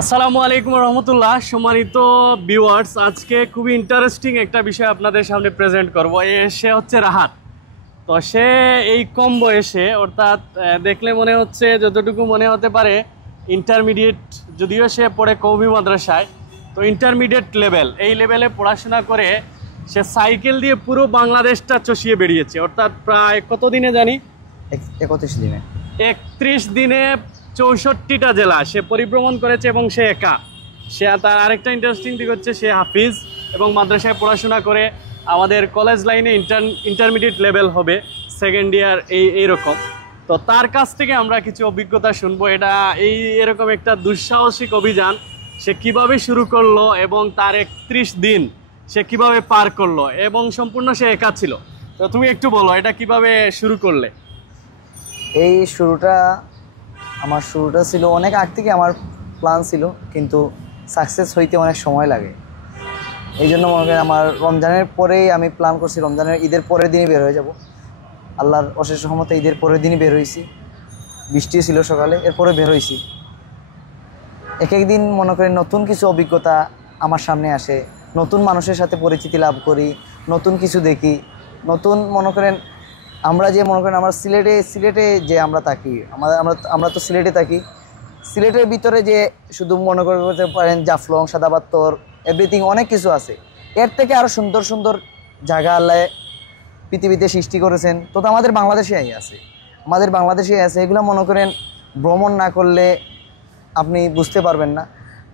আসসালামু আলাইকুম রহমতুল্লাহ। সম্মানিত ভিউয়ার্স, আজকে খুবই ইন্টারেস্টিং একটা বিষয় আপনাদের সামনে প্রেজেন্ট করব। সে হচ্ছে রাহাত। তো সে এই কম বয়সে, অর্থাৎ দেখলে মনে হচ্ছে, যতটুকু মনে হতে পারে ইন্টারমিডিয়েট, যদিও সে পড়ে কওমি মাদ্রাসায়, তো ইন্টারমিডিয়েট লেভেল, এই লেভেলে পড়াশোনা করে সে সাইকেল দিয়ে পুরো বাংলাদেশটা চষিয়ে বেরিয়েছে। অর্থাৎ প্রায় কত দিনে জানি, 31 দিনে, 31 দিনে 64টা জেলা সে পরিভ্রমণ করেছে এবং সে একা। সে তার আরেকটা ইন্টারেস্টিং দিক হচ্ছে সে হাফিজ এবং মাদ্রাসায় পড়াশোনা করে আমাদের কলেজ লাইনে ইন্টারমিডিয়েট লেভেল হবে, সেকেন্ড ইয়ার এইরকম। তো তার কাছ থেকে আমরা কিছু অভিজ্ঞতা শুনবো। এরকম একটা দুঃসাহসিক অভিযান সে কিভাবে শুরু করলো এবং তার 31 দিন সে কিভাবে পার করলো, এবং সম্পূর্ণ সে একা ছিল। তো তুমি একটু বলো, এটা কিভাবে শুরু করলে? এই আমার শুরুটা ছিল অনেক আগ থেকে। আমার প্ল্যান ছিল, কিন্তু সাকসেস হইতে অনেক সময় লাগে। এই জন্য মনে করেন আমার রমজানের পরেই আমি প্ল্যান করছি, রমজানের ঈদের পরের দিনই বের হয়ে যাব। আল্লাহর অশেষ রহমতে ঈদের পরের দিনই বের হয়েছি। বৃষ্টি ছিল সকালে, এরপরে বের হয়েছি। এক এক দিন মনে করেন নতুন কিছু অভিজ্ঞতা আমার সামনে আসে, নতুন মানুষের সাথে পরিচিতি লাভ করি, নতুন কিছু দেখি, নতুন মনে করেন আমরা আমার সিলেটে যে আমরা থাকি, আমরা তো সিলেটে থাকি। সিলেটের ভিতরে যে শুধু মনে করতে পারেন জাফলং, সাদাপাত্তর, এভরিথিং অনেক কিছু আছে। এর থেকে আরও সুন্দর সুন্দর জায়গা আল্লাহ পৃথিবীতে সৃষ্টি করেছেন। তো আমাদের বাংলাদেশেই আছে। এগুলো মনে করেন ভ্রমণ না করলে আপনি বুঝতে পারবেন না।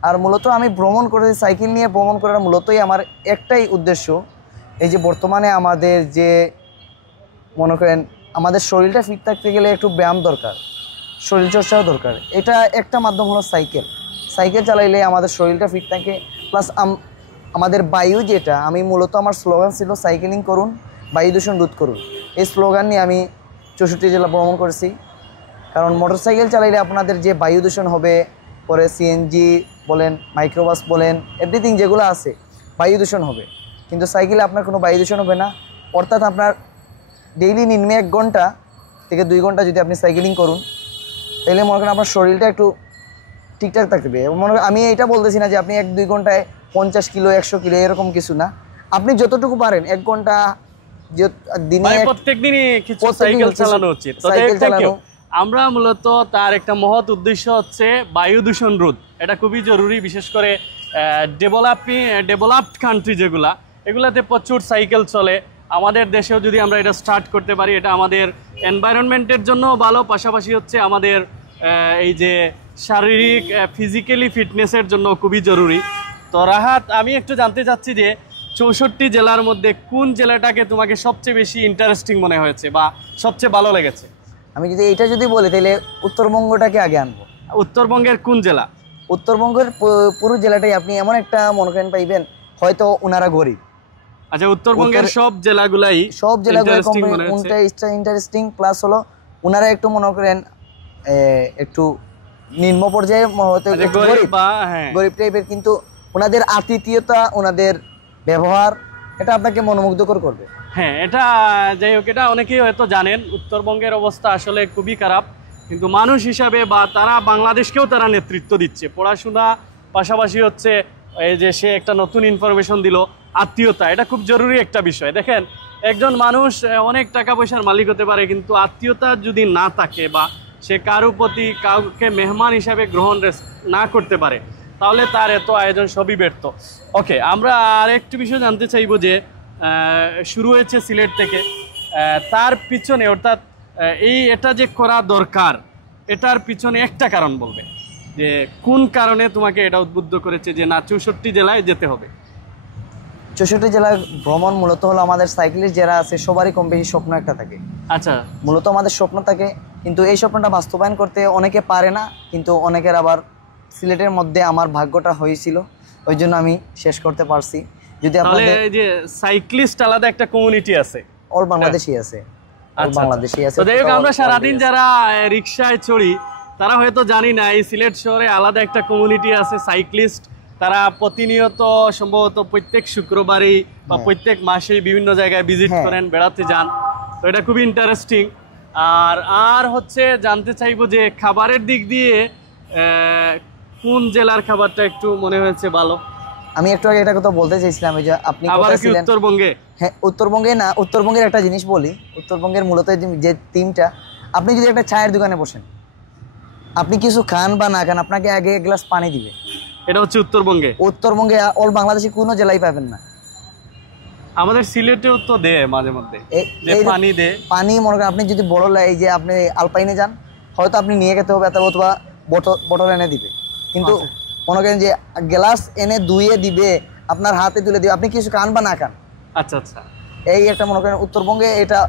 আর মূলত আমি ভ্রমণ করেছি, সাইকেল নিয়ে ভ্রমণ করার মূলতই আমার একটাই উদ্দেশ্য, এই যে বর্তমানে আমাদের যে মনে করেন আমাদের শরীরটা ফিট থাকতে গেলে একটু ব্যায়াম দরকার, শরীরচর্চাও দরকার। এটা একটা মাধ্যম হলো সাইকেল চালাইলে আমাদের শরীরটা ফিট থাকে, প্লাস আমাদের বায়ু যেটা, আমি মূলত আমার স্লোগান ছিল সাইকেলিং করুন, বায়ু দূষণ রোধ করুন। এই স্লোগান নিয়ে আমি 64 জেলা ভ্রমণ করেছি। কারণ মোটরসাইকেল চালাইলে আপনাদের যে বায়ু দূষণ হবে, পরে সিএনজি বলেন, মাইক্রোবাস বলেন, এভরিথিং যেগুলো আছে বায়ু দূষণ হবে, কিন্তু সাইকেলে আপনার কোনো বায়ু দূষণ হবে না। অর্থাৎ আপনার ডেইলি নিম্নে 1 ঘন্টা থেকে 2 ঘন্টা যদি আপনি সাইকেলিং করুন, তাহলে মনে করেন আপনার শরীরটা একটু ঠিকঠাক থাকবে। মনে করেন আমি এইটা বলতেছি না যে আপনি 1-2 ঘন্টায় 50 কিলো 100 কিলো এরকম কিছু না। আপনি যতটুকু পারেন 1 ঘন্টা দিনে, প্রত্যেক দিনই কিছু সাইকেল চালানো উচিত। আমরা মূলত তার একটা মহৎ উদ্দেশ্য হচ্ছে বায়ু দূষণ রোধ। এটা খুবই জরুরি, বিশেষ করে ডেভেলপড কান্ট্রি এগুলাতে প্রচুর সাইকেল চলে। আমাদের দেশেও যদি আমরা এটা স্টার্ট করতে পারি, এটা আমাদের এনভায়রনমেন্টের জন্য ভালো, পাশাপাশি হচ্ছে আমাদের এই যে শারীরিক ফিজিক্যালি ফিটনেসের জন্য খুবই জরুরি। তো রাহাত, আমি একটু জানতে চাচ্ছি যে 64 জেলার মধ্যে কোন জেলাটাকে তোমাকে সবচেয়ে বেশি ইন্টারেস্টিং মনে হয়েছে বা সবচেয়ে ভালো লেগেছে? আমি যদি বলি তাহলে উত্তরবঙ্গটাকে আগে আনবো। উত্তরবঙ্গের কোন জেলা? উত্তরবঙ্গের পুরো জেলাটাই আপনি এমন একটা মনে করেন পাইবেন, হয়তো ওনারা গরিব। আচ্ছা, উত্তরবঙ্গের সব জেলাগুলাই ইন্টারেস্টিং, প্লাস হলো ওনারা একটু মনে করেন একটু নিম্ন পর্যায়ে গরিব টাইপের, কিন্তু ওনাদের আতিথেয়তা, ওনাদের ব্যবহার, এটা আপনাকে মনোমুগ্ধকর করবে। হ্যাঁ, এটা যাই হোক, এটা অনেকেই হয়তো জানেন। উত্তরবঙ্গের অবস্থা আসলে খুবই খারাপ, কিন্তু মানুষ হিসাবে বা তারা বাংলাদেশকেও তারা নেতৃত্ব দিচ্ছে। পড়াশোনা পাশাপাশি হচ্ছে এই যে সে একটা নতুন ইনফরমেশন দিল, আত্মীয়তা, এটা খুব জরুরি একটা বিষয়। দেখেন, একজন মানুষ অনেক টাকা পয়সার মালিক হতে পারে, কিন্তু আত্মীয়তা যদি না থাকে বা সে কারোর প্রতি কাউকে মেহমান হিসাবে গ্রহণ না করতে পারে, তাহলে তার এত আয়োজন সবই ব্যর্থ। ওকে, আমরা আর একটু বিষয় জানতে চাইবো যে শুরু হয়েছে সিলেট থেকে, তার পিছনে, অর্থাৎ এটা যে করা দরকার, এটার পিছনে একটা কারণ বলবে যে কোন কারণে তোমাকে এটা উদ্বুদ্ধ করেছে যে না 64 জেলায় যেতে হবে? 64 জেলায় ভ্রমণ মূলত হলো আমাদের সাইকেলিস্ট যারা আছে সবারই কম বেশি স্বপ্ন একটা থাকে। আচ্ছা, মূলত আমাদের স্বপ্ন থাকে, কিন্তু এই স্বপ্নটা বাস্তবায়ন করতে অনেকে পারে না, কিন্তু অনেকের আবার সিলেটের মধ্যে আমার ভাগ্যটা হয়েছিল, ওই জন্য আমি শেষ করতে পারছি। যদি আপনাদের এই যে সাইক্লিস্ট আলাদা একটা কমিউনিটি আছে, অল বাংলাদেশই আছে, তো যাই হোক, আমরা সারাদিন যারা রিক্সায় চড়ি তারা হয়তো জানি না এই সিলেট শহরে আলাদা একটা কমিউনিটি আছে সাইক্লিস্ট। তারা প্রতিনিয়ত সম্ভবত প্রত্যেক শুক্রবারই বা প্রত্যেক মাসেই বিভিন্ন জায়গায় ভিজিট করেন, বেড়াতে যান। তো এটা খুবই ইন্টারেস্টিং। আর হচ্ছে জানতে চাইবো যে খাবারের দিক দিয়ে কোন জেলার খাবারটা একটু মনে হয়েছে ভালো? আমি একটু আগে এটা কথা বলতে চাইছিলাম, এই যে আপনি আবার কথা কি ছিলেন উত্তরবঙ্গে? হ্যাঁ, উত্তরবঙ্গে না, উত্তরবঙ্গের একটা জিনিস বলি, উত্তরবঙ্গের মূলত যে থিমটা, আপনি যদি একটা চায়ের দোকানে বসেন, আপনি কিছু খান বা না খান, আপনাকে আগে এক গ্লাস পানি দিবে। এটা হচ্ছে উত্তরবঙ্গে। উত্তরবঙ্গে অল বাংলাদেশে কোনো জেলায় পাবেন না। আমাদের সিলেটেও তো দে মাঝে মধ্যে, যে এই পানি দে। পানি মনে করেন আপনি যদি বড় এই যে আপনি আলপাইনে যান, হয়তো আপনি নিয়ে খেতে হবে অথবা বটল এনে দিবে, কিন্তু মনে করেন যে গ্লাস এনে ধুয়ে দিবে, আপনার হাতে তুলে দিবে, আপনি কিছু খান বা না খান। আচ্ছা আচ্ছা। এই একটা মনে করেন উত্তরবঙ্গে, এটা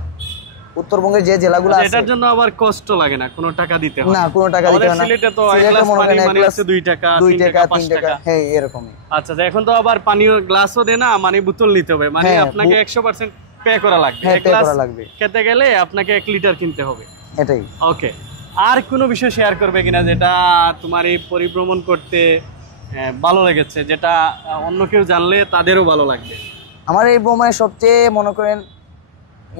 উত্তরবঙ্গের যে জেলাগুলো আছে এটার জন্য আবার কষ্ট লাগে না, কোনো টাকা দিতে হয় না, কোনো টাকা দিতে হয় না। সিলেটে তো এক সিলেটে গ্লাস মনে পানি করেন এক মানে গ্লাস হচ্ছে 2 টাকা 2 3 টাকা টাকা 3 5 টাকা, টাকা। হ্যাঁ এরকমই। আচ্ছা আচ্ছা, এখন তো আবার পানীয় গ্লাসও দেয় না, মানে বোতল নিতে হবে, মানে হ্যাঁ, আপনাকে 100% পে করা লাগবে। হ্যাঁ, এক pay গ্লাস করা লাগবে। খেতে গেলে আপনাকে 1 লিটার কিনতে হবে। এটাই। ওকে, আর কোনো বিষয় শেয়ার করবে কিনা যেটা তোমার এই পরিভ্রমণ করতে ভালো লেগেছে, যেটা অন্য কেউ জানলে তাদেরও ভালো লাগবে? আমার এই ভ্রমণের সবচেয়ে মনে করেন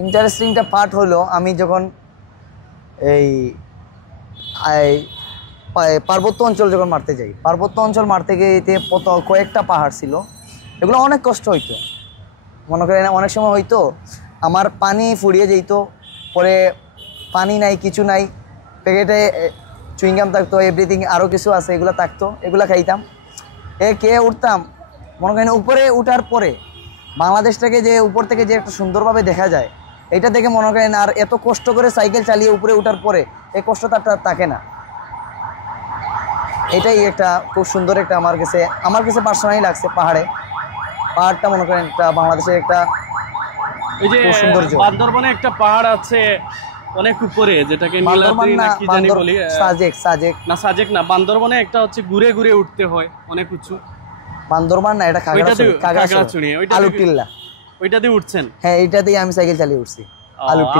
ইন্টারেস্টিংটা পার্ট হলো, আমি যখন এই পার্বত্য অঞ্চল যখন মারতে যাই, পার্বত্য অঞ্চল মারতে গিয়ে কয়েকটা পাহাড় ছিল, এগুলো অনেক কষ্ট হইতো। মনে করেন অনেক সময় হইতো আমার পানি ফুরিয়ে যেত, পরে পানি নাই, কিছু নাই, প্যাকেটে চুইংগাম থাকতো, এভরিথিং আরও কিছু আছে, এগুলো থাকতো, এগুলো খাইতাম, কে উঠতাম। মনে করেন উপরে উঠার পরে বাংলাদেশটাকে যে উপর থেকে যে একটা সুন্দরভাবে দেখা যায়, এটা দেখে মনে করেন আর এত কষ্ট করে সাইকেল চালিয়ে উপরে উঠার পরে এই কষ্টটা থাকে না। এটাই একটা খুব সুন্দর একটা আমার কাছে পার্সোনালি লাগছে। পাহাড়টা মনে করেন একটা বাংলাদেশের একটা এই যে সৌন্দর্য। বান্দরবনে একটা পাহাড় আছে অনেক উপরে, যেটাকে নীলাদ্রি না কি জানি বলি, সাজেক না, বান্দরবনে একটা হচ্ছে ঘুরে ঘুরে উঠতে হয়, অনেক উঁচু। বান্দরবান না, এটা খাগড়াছড়ি, আলুটিল্লা। ওইটা দিয়ে উঠছেন? হ্যাঁ, এইটা দিয়ে আমি সাইকেল চালিয়ে উঠছি।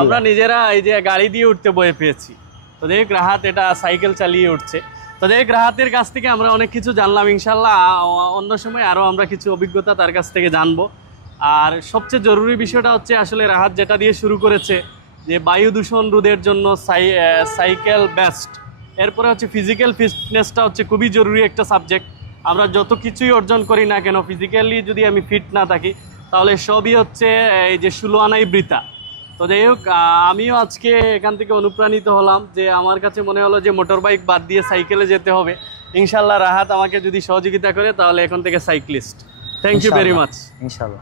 আমরা নিজেরা এই যে গাড়ি দিয়ে উঠতে ভয় পেয়েছি, তো দেখ রাহাত এটা সাইকেল চালিয়ে উঠছে। তো দেখ রাহাতের কাছ থেকে আমরা অনেক কিছু জানলাম, ইনশাল্লাহ অন্য সময় আরও আমরা কিছু অভিজ্ঞতা তার কাছ থেকে জানবো। আর সবচেয়ে জরুরি বিষয়টা হচ্ছে আসলে রাহাত যেটা দিয়ে শুরু করেছে, যে বায়ু দূষণ রোধের জন্য সাইকেল বেস্ট। এরপরে হচ্ছে ফিজিক্যাল ফিটনেসটা হচ্ছে খুবই জরুরি একটা সাবজেক্ট। আমরা যত কিছুই অর্জন করি না কেন, ফিজিক্যালি যদি আমি ফিট না থাকি, তাহলে সবই হচ্ছে এই যে 16 আনাই বৃথা। তো যাই হোক, আমিও আজকে এখান থেকে অনুপ্রাণিত হলাম, যে আমার কাছে মনে হলো যে মোটর বাইক বাদ দিয়ে সাইকেলে যেতে হবে। ইনশাল্লাহ রাহাত আমাকে যদি সহযোগিতা করে, তাহলে এখন থেকে cyclist. Thank you very much. ইনশাল্লাহ।